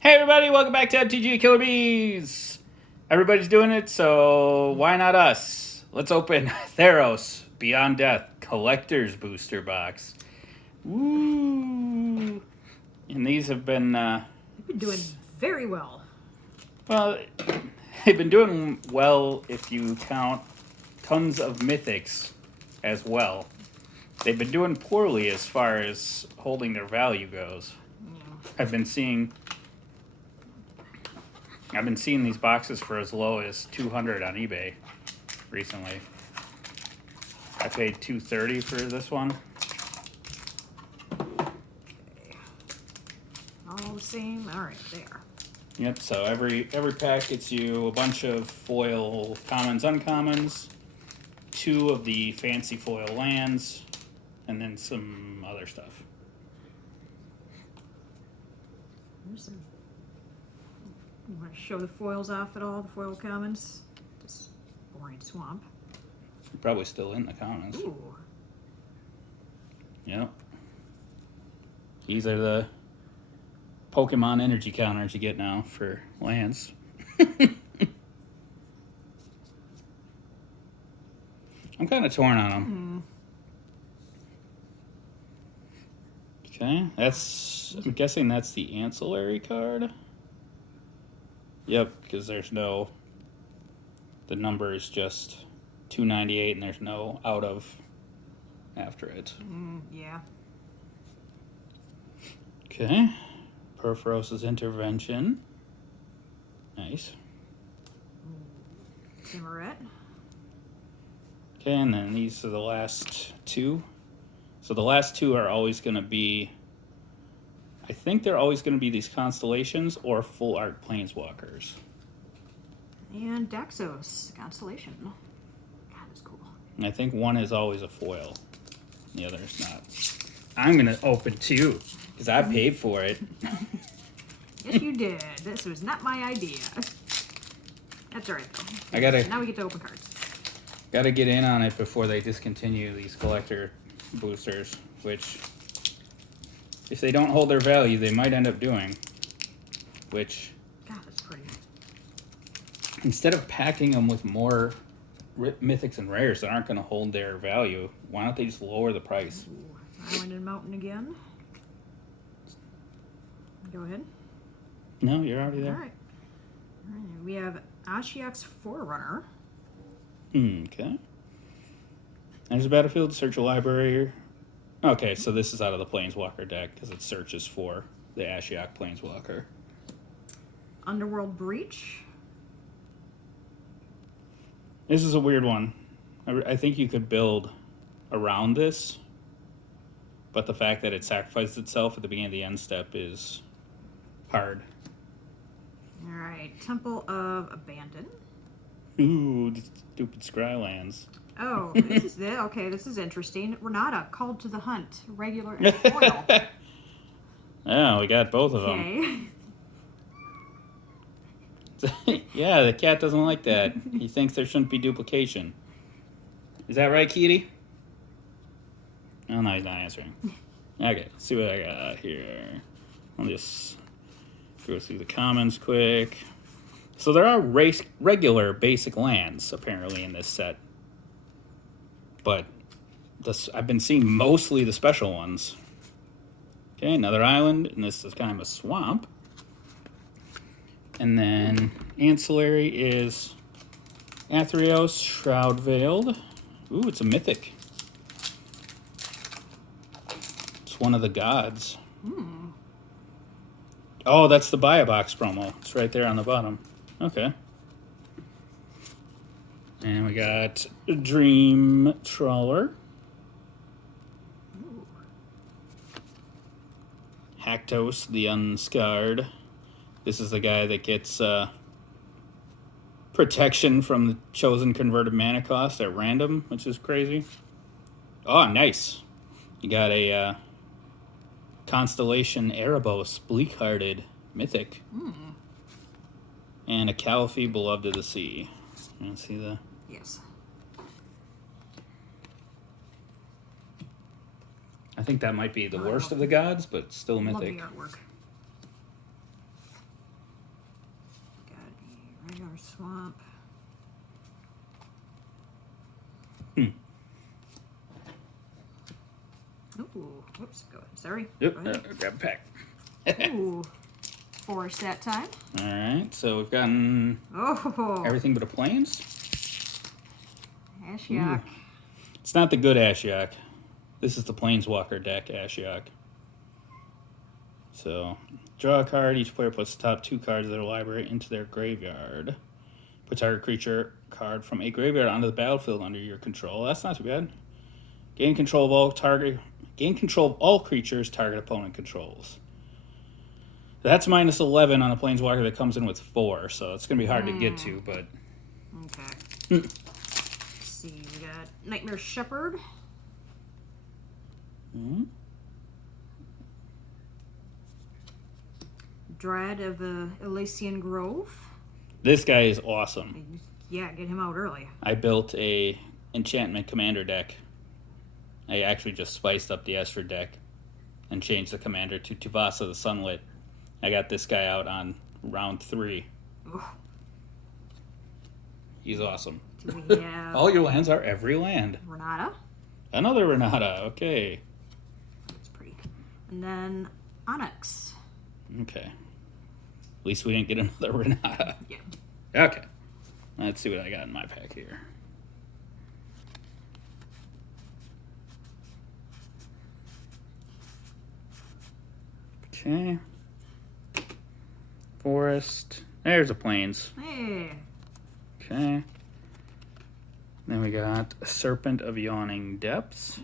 Hey everybody, welcome back to MTG Killer Bees! Everybody's doing it, so why not us? Let's open Theros Beyond Death Collector's Booster Box. Woo! And these have been, You've been doing very well. well, they've been doing well if you count tons of mythics as well. They've been doing poorly as far as holding their value goes. I've been seeing these boxes for as low as $200 on eBay recently. I paid $230 for this one. Okay. All the same. All right, there. Yep. So every pack gets you a bunch of foil commons, uncommons, 2 of the fancy foil lands, and then some other stuff. There's some. You want to show the foils off at all? The foil commons. Just boring swamp. Probably still in the commons. Ooh. Yep. These are the Pokemon energy counters you get now for lands. I'm kind of torn on them. Okay, I'm guessing that's the ancillary card. Yep, because there's no, the number is just 298 and there's no out of after it. Yeah. Okay, Perforos's Intervention. Nice. Timuret. Okay, and then these are the last 2. So the last 2 are always going to be, I think they're always going to be these Constellations or Full Art Planeswalkers. And Daxos Constellation. God, that's cool. And I think one is always a foil. The other is not. I'm going to open 2 because I paid for it. Yes, you did. This was not my idea. That's all right, though. Now we get to open cards. Gotta get in on it before they discontinue these collector boosters, which, if they don't hold their value, they might end up doing. Which, God, that's pretty. instead of packing them with more mythics and rares that aren't going to hold their value, why don't they just lower the price? Ooh, Island and Mountain again. Go ahead. No, you're already there. All right. We have Ashiok's Forerunner. Okay. There's a battlefield, search a library. Okay, so this is out of the Planeswalker deck because it searches for the Ashiok Planeswalker. Underworld Breach. This is a weird one. I think you could build around this, but the fact that it sacrificed itself at the beginning of the end step is hard. All right. Temple of Abandon. Ooh, stupid Scrylands. Oh, this is it. Okay, this is interesting. Renata, Called to the Hunt, regular and foil. Yeah, we got both of them. Okay. Yeah, the cat doesn't like that. He thinks there shouldn't be duplication. Is that right, Kitty? Oh, no, he's not answering. Okay, let's see what I got here. I'll just go through the commons quick. So there are regular basic lands, apparently, in this set. But I've been seeing mostly the special ones. Okay, another island, and this is kind of a swamp. And then ancillary is Theros, Shroud Veiled. Ooh, it's a mythic. It's one of the gods. Oh, that's the Buy a Box promo. It's right there on the bottom. Okay. And we got Dream Trawler. Ooh. Haktos the Unscarred. This is the guy that gets protection from the chosen converted mana cost at random, which is crazy. Oh, nice. You got a Constellation Erebos, Bleak-Hearted Mythic. And a Caliphy, Beloved of the Sea. You see the... Yes. I think that might be the worst of the gods, but still a mythic. Love the artwork. swamp. Ooh, whoops, go ahead. Sorry. Yep, Go ahead. grab a pack. Ooh, forest that time. Alright, so we've gotten Oh, everything but a plains. Ashiok. It's not the good Ashiok. This is the Planeswalker deck Ashiok. So, draw a card. Each player puts the top 2 cards of their library into their graveyard. Put target creature card from a graveyard onto the battlefield under your control. That's not too bad. Gain control of all creatures target opponent controls. That's minus 11 on a Planeswalker that comes in with 4, so it's going to be hard to get to, but... Okay. Let's see, we got Nightmare Shepherd. Dread of Elysian Grove. This guy is awesome. Yeah, get him out early. I built a enchantment commander deck. I actually just spiced up the Esper deck and changed the commander to Tuvasa the Sunlit. I got this guy out on round 3. Ooh. He's awesome. Do we have All your lands are every land. Renata? Another Renata, okay. That's pretty. And then Onyx. Okay. At least we didn't get another Renata. Yeah. Okay. Let's see what I got in my pack here. Okay. Forest. There's a plains. Hey. Okay. Then we got Serpent of Yawning Depths.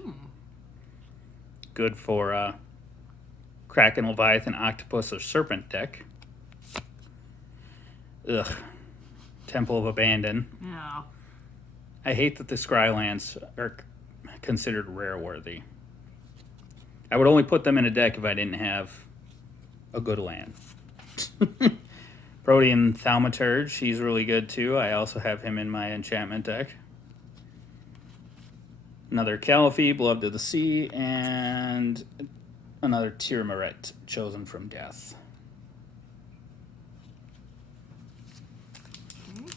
Good for Kraken, Leviathan, Octopus, or Serpent deck. Ugh. Temple of Abandon. Yeah. I hate that the Scrylands are considered rare worthy. I would only put them in a deck if I didn't have a good land. Protean Thaumaturge, he's really good too. I also have him in my enchantment deck. Another Caliphate, Beloved of the Sea, and another Tirmaret, Chosen from Death. Okay.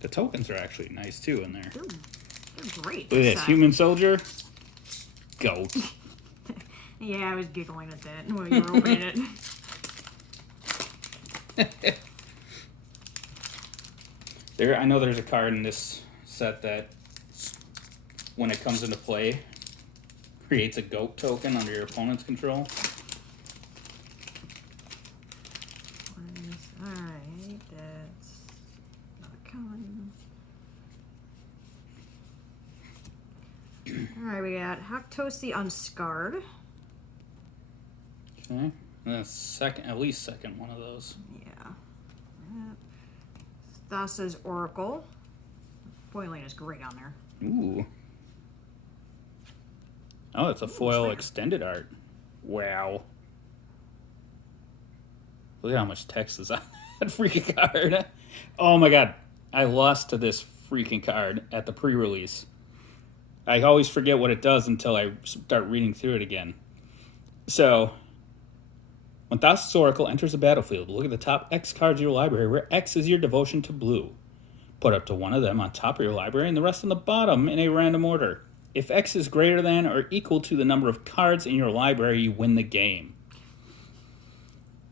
The tokens are actually nice too in there. They're great. Look at this, Human Soldier, Goat. Yeah, I was giggling at that while you were opening it. I know there's a card in this set that, when it comes into play, creates a goat token under your opponent's control. Alright, that's not coming. Alright, we got Haktos Unscarred. Okay, that's at least second one of those. Yeah. Thassa's Oracle. Foiling is great on there. Ooh. Oh, it's a foil extended art. Wow. Look at how much text is on that freaking card. Oh my god. I lost to this freaking card at the pre-release. I always forget what it does until I start reading through it again. So, when Thassa's Oracle enters the battlefield, look at the top X cards of your library, where X is your devotion to blue. Put up to one of them on top of your library and the rest on the bottom in a random order. If X is greater than or equal to the number of cards in your library, you win the game.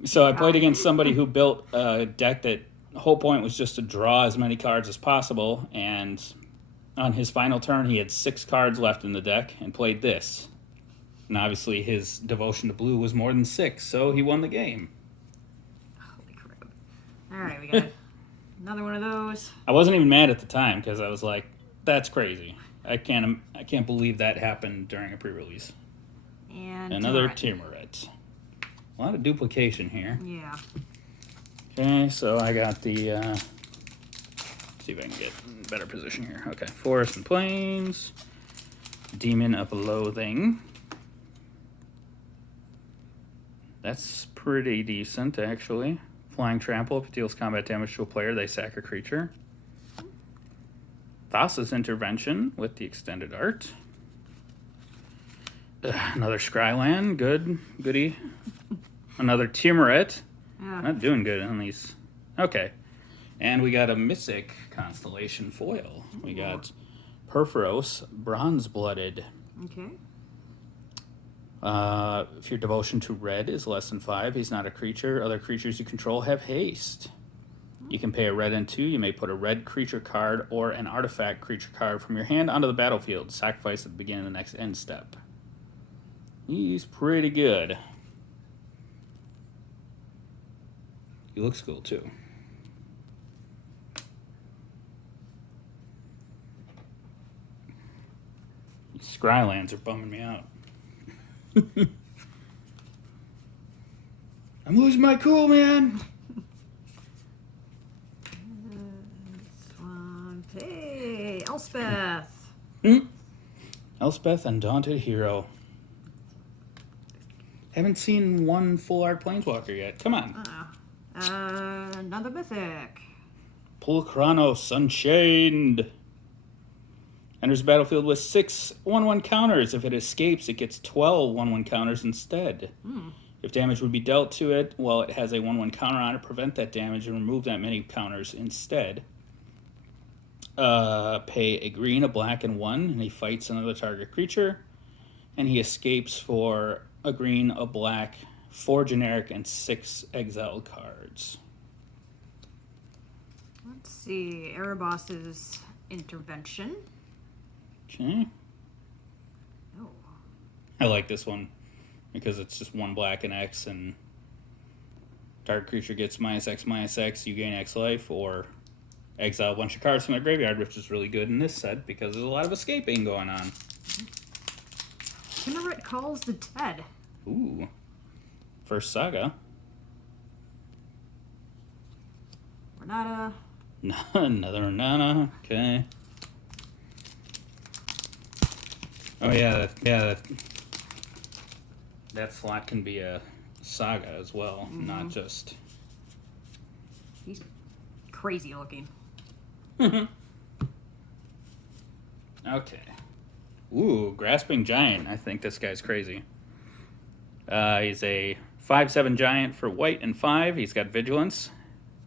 So I played against somebody who built a deck that the whole point was just to draw as many cards as possible, and on his final turn he had 6 cards left in the deck and played this. And obviously his devotion to blue was more than 6, so he won the game. Holy crap. Alright, we got another one of those. I wasn't even mad at the time because I was like, that's crazy. I can't believe that happened during a pre-release. And another Tirmaret. Tirmaret. A lot of duplication here. Yeah. Okay, so I got the see if I can get in better position here. Okay, Forest and Plains. Demon of Loathing. That's pretty decent, actually. Flying Trample. If it deals combat damage to a player, they sack a creature. Thassa's Intervention with the extended art. Another Scryland. Goody. Another Tirmaret. Yeah. Not doing good on these Okay. And we got a Mythic Constellation foil. We got Perforos, Bronze-Blooded. Okay. If your devotion to red is less than 5, he's not a creature. Other creatures you control have haste. You can pay a red and 2. You may put a red creature card or an artifact creature card from your hand onto the battlefield. Sacrifice at the beginning of the next end step. He's pretty good. He looks cool, too. Scrylands are bumming me out. I'm losing my cool, man. This one. Hey, Elspeth. Elspeth, Undaunted Hero. Haven't seen one full art Planeswalker yet. Come on. Another mythic. Pulchranos, Unchained. Enters the battlefield with 6 1/1 counters. If it escapes, it gets 12 1/1 counters instead. If damage would be dealt to it, well, it has a 1/1 counter on it. Prevent that damage and remove that many counters instead. Pay a green, a black, and 1, and he fights another target creature. And he escapes for a green, a black, 4 generic, and 6 exiled cards. Let's see. Erebos's Intervention. Okay. Oh. I like this one because it's just 1 black and X, and target creature gets -X, you gain X life, or exile a bunch of cards from their graveyard, which is really good in this set because there's a lot of escaping going on. Kimmerit Calls the Dead. Ooh. First saga. Renata. Another Nana. Okay. Oh yeah, that slot can be a saga as well, not just. He's crazy looking. Okay. Ooh, Grasping Giant. I think this guy's crazy. He's a 5/7 giant for white and 5. He's got Vigilance.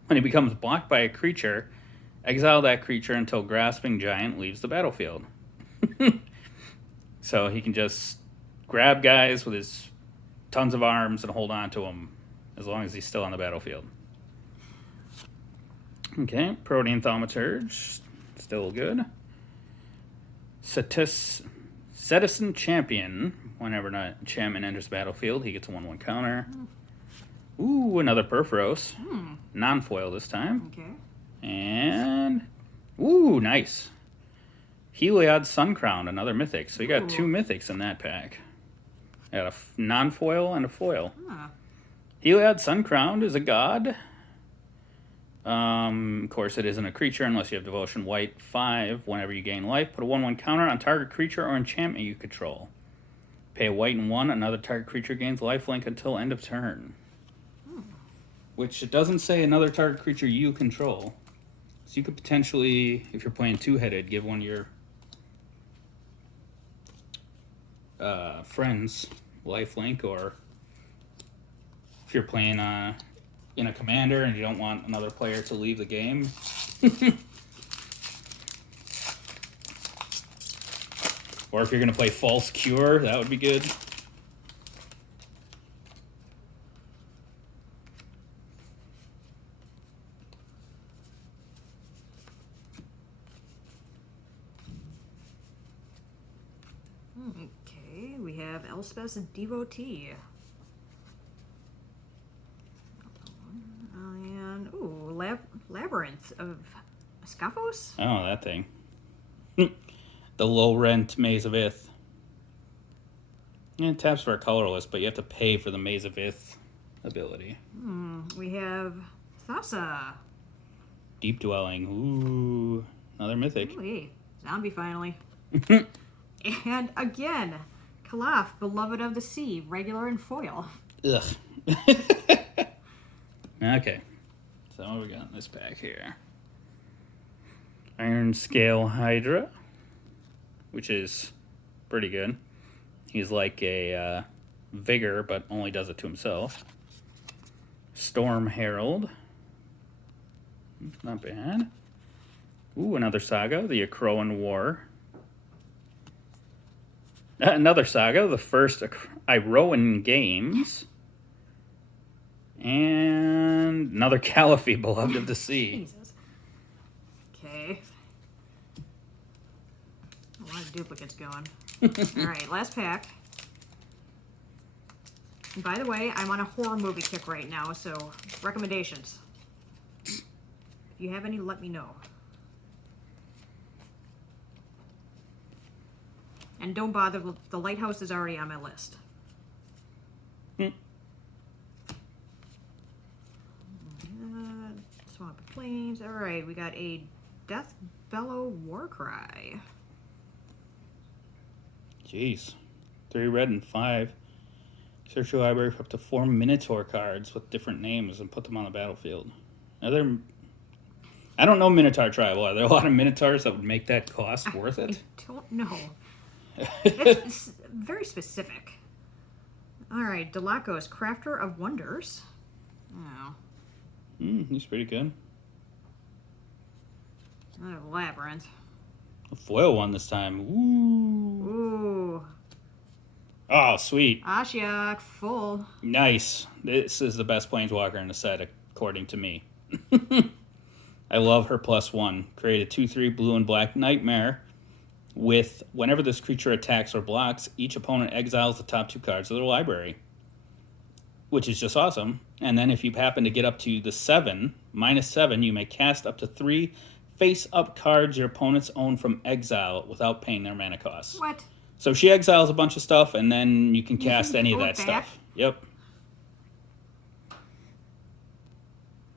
When he becomes blocked by a creature, exile that creature until Grasping Giant leaves the battlefield. So he can just grab guys with his tons of arms and hold on to them as long as he's still on the battlefield. Okay, Protean Thaumaturge, still good. Citizen Champion, whenever an enchantment enters the battlefield, he gets a 1/1 counter. Ooh, another Perforos. Non-foil this time. Okay. And, ooh, nice. Heliod Suncrown, another mythic. So you got 2 mythics in that pack. You got a non-foil and a foil. Heliod Suncrown is a god. Of course, it isn't a creature unless you have Devotion White 5. Whenever you gain life, put a 1/1 counter on target creature or enchantment you control. Pay a white and 1. Another target creature gains lifelink until end of turn. Which it doesn't say another target creature you control. So you could potentially, if you're playing 2-headed, give one of your friends lifelink, or if you're playing in a commander and you don't want another player to leave the game. Or if you're going to play False Cure, that would be good. Okay, we have Elspeth's Devotee. And, ooh, Labyrinth of Scaphos? Oh, that thing. The low rent Maze of Ith. Yeah, it taps for a colorless, but you have to pay for the Maze of Ith ability. We have Thassa. Deep Dwelling. Ooh, another mythic. Ooh, hey, zombie finally. And again, Kalaf, Beloved of the Sea, regular and foil. Ugh. Okay. So what we got in this pack here? Iron Scale Hydra, which is pretty good. He's like a Vigor, but only does it to himself. Storm Herald. Not bad. Ooh, another saga, the Akroan War. Another saga, the first Iroan Games. And another Caliphate, Beloved of the Sea. Jesus. Okay. A lot of duplicates going. All right, last pack. And by the way, I'm on a horror movie kick right now, so recommendations. If you have any, let me know. And don't bother, the lighthouse is already on my list. Swamp of Plains. All right, we got a Death Bellow Warcry. Jeez. 3 red and 5. Search your library for up to 4 Minotaur cards with different names and put them on the battlefield. I don't know Minotaur Tribal. Are there a lot of Minotaurs that would make that cost worth it? I don't know. It's very specific. All right, Delaco's Crafter of Wonders. Oh. He's pretty good. Labyrinth. A foil one this time. Ooh. Ooh. Oh, sweet. Ashiok, full. Nice. This is the best Planeswalker in the set, according to me. I love her +1. Create a 2/3 blue and black nightmare with whenever this creature attacks or blocks, each opponent exiles the top 2 cards of their library, which is just awesome. And then if you happen to get up to the -7, you may cast up to 3 face-up cards your opponents own from exile without paying their mana costs. What? So she exiles a bunch of stuff, and then you can cast any of that back? stuff. Yep.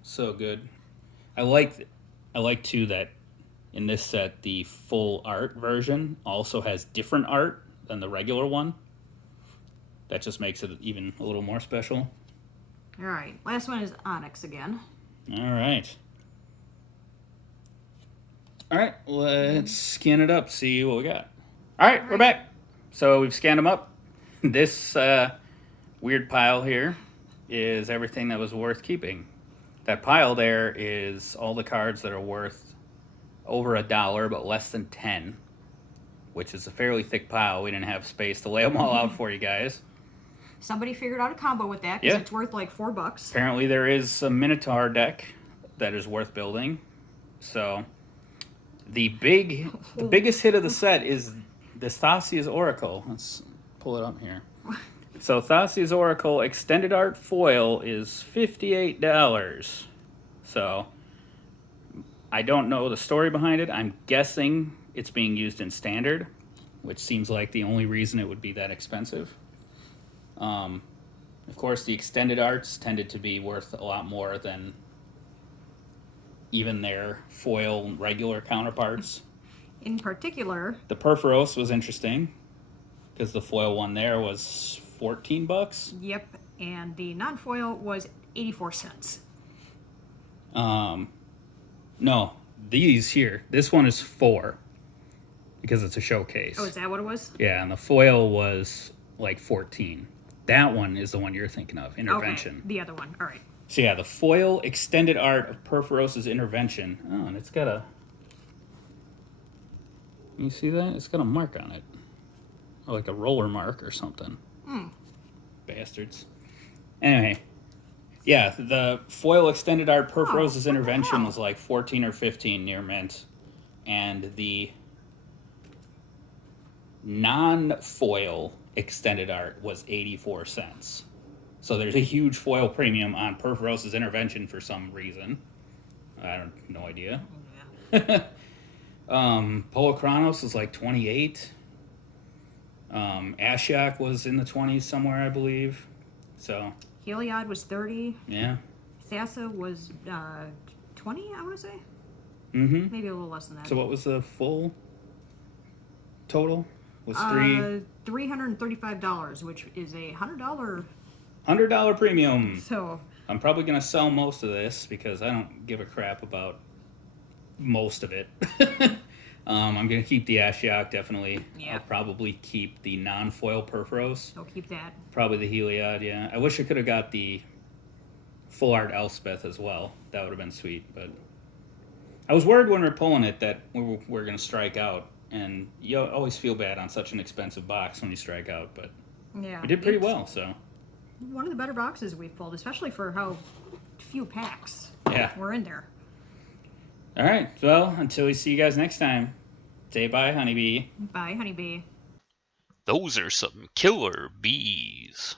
So good. I like too that in this set the full art version also has different art than the regular one. That just makes it even a little more special. All right, last one is Onyx again. All right. All right, let's scan it up, see what we got. All right, we're back. So we've scanned them up. This weird pile here is everything that was worth keeping. That pile there is all the cards that are worth over $1 but less than 10, which is a fairly thick pile. We didn't have space to lay them all out for you guys. Somebody figured out a combo with that because Yeah. it's worth like $4. Apparently there is a Minotaur deck that is worth building. So the biggest hit of the set is the Thasia's Oracle. Let's pull it up here. So Thasia's Oracle extended art foil is $58. So I don't know the story behind it. I'm guessing it's being used in standard, which seems like the only reason it would be that expensive. Of course, the extended arts tended to be worth a lot more than even their foil regular counterparts. In particular, The Perforos was interesting because the foil one there was $14. yep, and the non-foil was 84 cents. No, these here. This one is 4 because it's a showcase. Oh, is that what it was? Yeah, and the foil was like 14. That one is the one you're thinking of, Intervention. Okay, the other one. All right. So yeah, the foil extended art of Perforos' Intervention. Oh, and it's got a... You see that? It's got a mark on it. Or like a roller mark or something. Bastards. Anyway, yeah, the foil extended art Perforos' what the Intervention hell? was like 14 or 15 near mint. And the non-foil extended art was 84 cents. So there's a huge foil premium on Perforos' Intervention for some reason. I don't no idea. Yeah. Polochronos was like 28. Ashiok was in the 20s somewhere, I believe. So Heliod was 30. yeah. Thassa was 20, I want to say. Mm-hmm. Maybe a little less than that. So what was the full total? Was $335, which is a $100 premium. So I'm probably gonna sell most of this because I don't give a crap about most of it. I'm gonna keep the Ashiok definitely. Yeah. I'll probably keep the non-foil Perforos. I'll keep that. Probably the Heliod. Yeah. I wish I could have got the full art Elspeth as well. That would have been sweet, but I was worried when we were pulling it that we're going to strike out, and you always feel bad on such an expensive box when you strike out, but Yeah. we did pretty it's well, so. One of the better boxes we've pulled, especially for how few packs Yeah. were in there. All right, well, until we see you guys next time, say bye, honeybee. Bye, honeybee. Those are some killer bees.